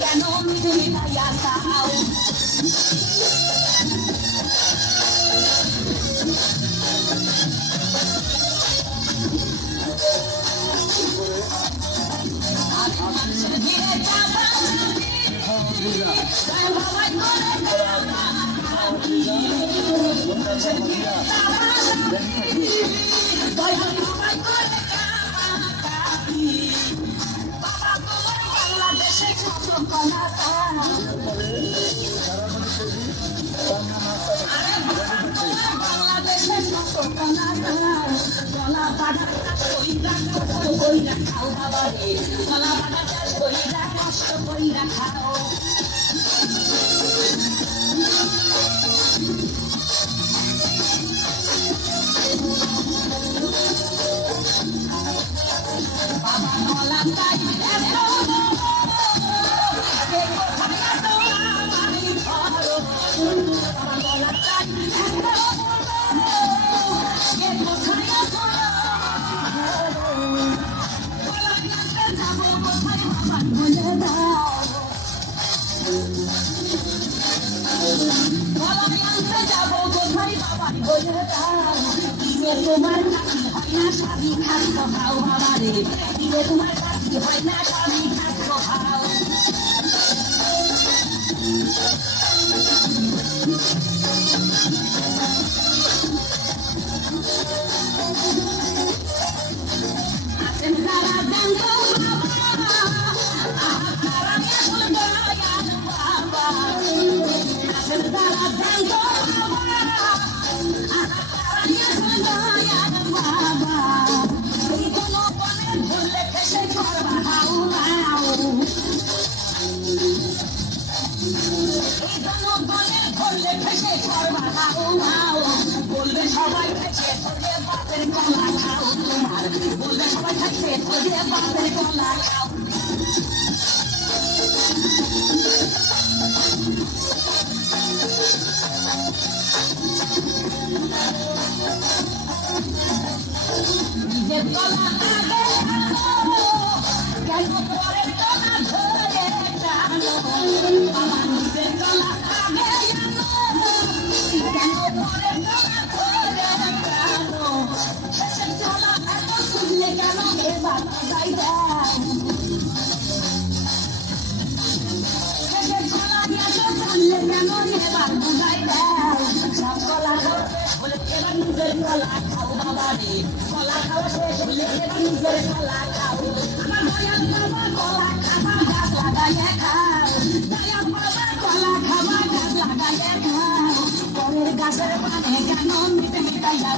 কেন মিঠে মিঠাইয়া খাও খাও বাবা রে কলা বাটা চাষ কইরা কষ্ট কইরা খাও বাবা কলা চাই তোমার কাছে হয় না স্বামী খাদ্য খাও বাবা রে তোমার কাছে হয় না স্বামী খাদ্য খাও আছেন যারা জানত বাবা আছেন যারা জানত বলবে সবাই খাচ্ছে বাপের কলা খাও তোমার বলবে সবাই খাচ্ছে বাপের কলা খাও নিজের কলা কেন পরের কলা ধরে টানো বাবা নিজের কলা কেন পরের কলা ধরে টানো শেষের কলা এত শুনলে কেন এবার যাই দাও শেষের কলা এত শুনলে কেন এবার বুঝাই দাও সব কলা খাওয়া শেষ হলে এবার নিজের কলা খাও বাবা রে কলা খাওয়া শেষ হলে এবার নিজের কলা খাও আমার দয়াল বাবা কলা খাবা গাছ লাগাইয়া খাও দয়াল বাবা কলা খাবা গাছ লাগাইয়া খাও পরের গাছের পানে কেন মিটে মিটাইয়া